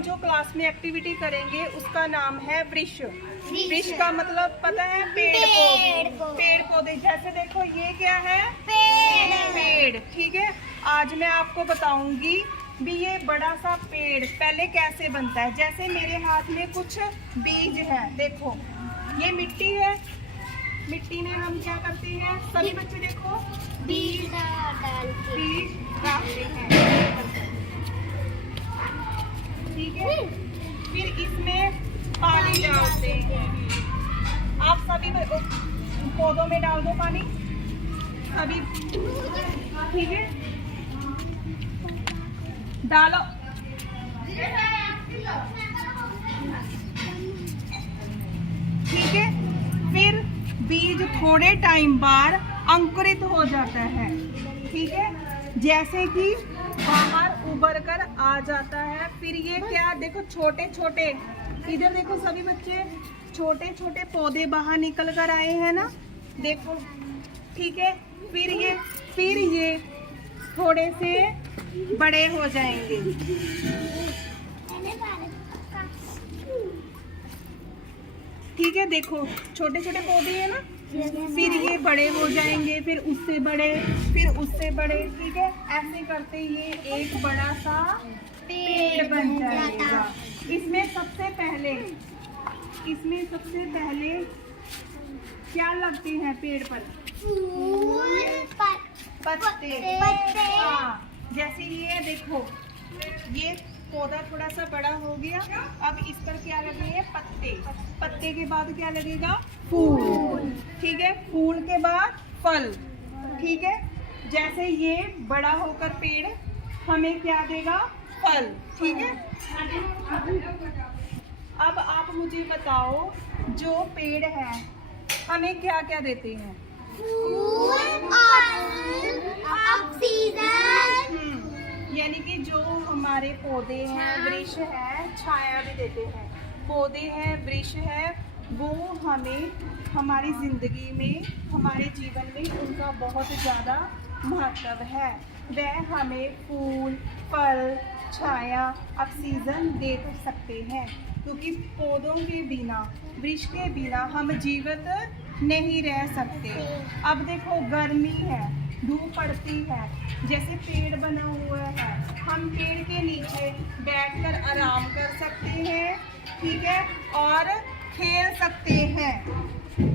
हम जो क्लास में एक्टिविटी करेंगे उसका नाम है वृक्ष। वृक्ष का मतलब पता है? पेड़ पौधे। जैसे देखो ये क्या है? पेड़। ठीक है, आज मैं आपको बताऊंगी भी ये बड़ा सा पेड़ पहले कैसे बनता है। जैसे मेरे हाथ में कुछ बीज है, देखो ये मिट्टी है। मिट्टी में हम क्या करते हैं? सभी बच्चे देखो बीज डालते हैं, ठीक है। फिर इसमें पानी डालते हैं। आप सभी पौधों में डाल दो पानी, सभी, ठीक है, डालो। ठीक है, फिर बीज थोड़े टाइम बाद अंकुरित हो जाता है। ठीक है, जैसे कि बाहर उभर कर आ जाता है। फिर ये क्या, देखो छोटे छोटे, इधर देखो सभी बच्चे, छोटे छोटे पौधे बाहर निकल कर आए हैं ना, देखो। ठीक है, फिर ये थोड़े से बड़े हो जाएंगे। ठीक है, देखो छोटे छोटे पौधे हैं ना, फिर ये बड़े हो जाएंगे, फिर उससे बड़े, फिर उससे बड़े। ठीक है, ऐसे करते ये एक बड़ा सा पेड़ बन जाएगा। इसमें सबसे पहले क्या लगते हैं पेड़ पर? पत्ते। हाँ, जैसे ये देखो, ये पौधा थोड़ा सा बड़ा हो गया, अब इस पर क्या लगेंगे? पत्ते। पत्ते के बाद क्या लगेगा? फूल। ठीक है, फूल के बाद फल। ठीक है, जैसे ये बड़ा होकर पेड़ हमें क्या देगा? फल। ठीक है, अब आप मुझे बताओ, जो पेड़ है हमें क्या क्या देते हैं? यानी कि जो हमारे पौधे हैं, वृक्ष है, छाया भी देते हैं। पौधे हैं, वृक्ष है, वो हमें हमारी जिंदगी में, हमारे जीवन में उनका बहुत ज़्यादा महत्व है। वह हमें फूल, फल, छाया, ऑक्सीजन दे तो सकते हैं, क्योंकि पौधों के बिना, वृक्ष के बिना हम जीवित नहीं रह सकते। अब देखो गर्मी है, धूप पड़ती है, जैसे पेड़ बना हुआ है, हम पेड़ के नीचे बैठकर आराम कर सकते हैं। ठीक है, और खेल सकते हैं।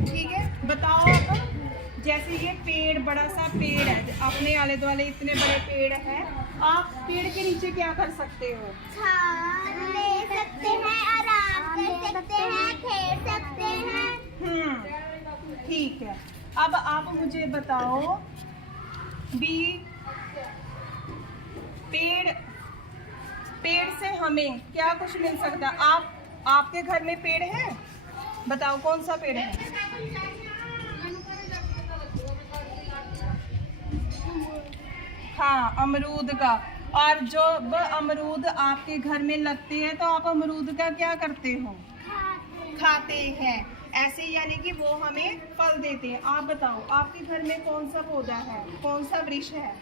ठीक है, बताओ अब, जैसे ये पेड़, बड़ा सा पेड़ है, अपने आले दुआले इतने बड़े पेड़ हैं, आप पेड़ के नीचे क्या कर सकते हो? छांव ले सकते हैं, आराम कर सकते हैं, खेल सकते हैं। ठीक है, अब आप मुझे बताओ भी पेड़ से हमें क्या कुछ मिल सकता है? आपके घर में पेड़ है? बताओ कौन सा पेड़ है? हाँ, अमरूद का। और जब अमरूद आपके घर में लगते हैं तो आप अमरूद का क्या करते हो? खाते हैं। ऐसे यानी कि वो हमें फल देते हैं। आप बताओ, आपके घर में कौन सा पौधा है, कौन सा वृक्ष है?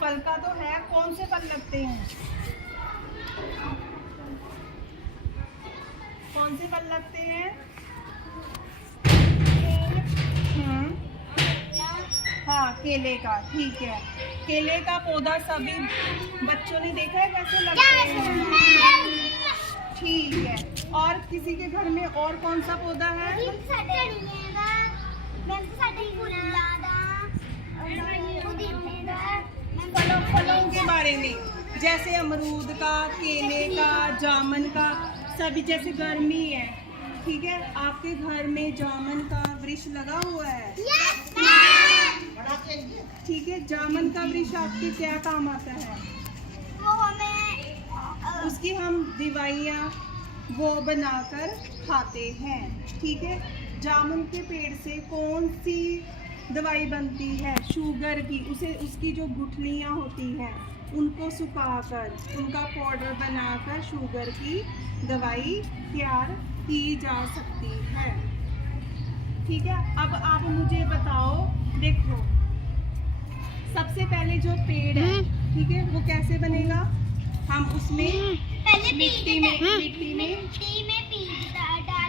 फल का तो है। कौन से फल लगते हैं? कौन से फल लगते हैं? हाँ, केले का। ठीक है, केले का पौधा सभी बच्चों ने देखा है कैसे लगते हैं। ठीक है, और किसी के घर में और कौन सा पौधा है? फलों के बारे में, जैसे अमरूद का, केले का, जामुन का, सभी। जैसे गर्मी है, ठीक है, आपके घर में जामुन का वृक्ष लगा हुआ है? ठीक है, जामुन का वृक्ष आपके क्या काम आता है? वो हमें उसकी हम दवाइयाँ वो बनाकर खाते हैं। ठीक है, जामुन के पेड़ से कौन सी दवाई बनती है? शुगर की। उसकी जो गुठलियाँ होती हैं उनको सुखाकर, उनका पाउडर बनाकर शुगर की दवाई तैयार की जा सकती है। ठीक है, अब आप मुझे बताओ, देखो सबसे पहले जो पेड़ है, ठीक है, वो कैसे बनेगा? हम उसमें पहले मिट्टी में मिट्टी में बीज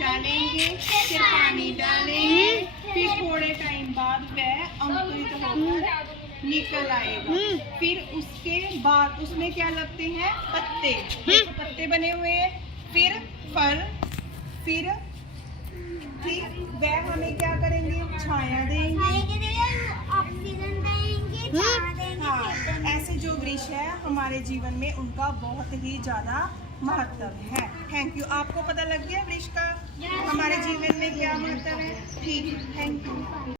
डालेंगे, फिर पानी डालेंगे, फिर थोड़े टाइम बाद वह अंकुरित होकर निकल आएगा। फिर उसके बाद उसमें क्या लगते हैं? पत्ते। देखो पत्ते बने हुए हैं, फिर फल, फिर ठीक वह हमें क्या करेंगे? छाया देंगे। ऑक्सीजन देंगे, छाया देंगे, हाँ, खेत देंगे। ऐसे जो वृक्ष है हमारे जीवन में उनका बहुत ही ज्यादा महत्व है। Thank you. आपको पता लग गया वृक्ष का हमारे जीवन में क्या महत्व है? ठीक, थैंक यू।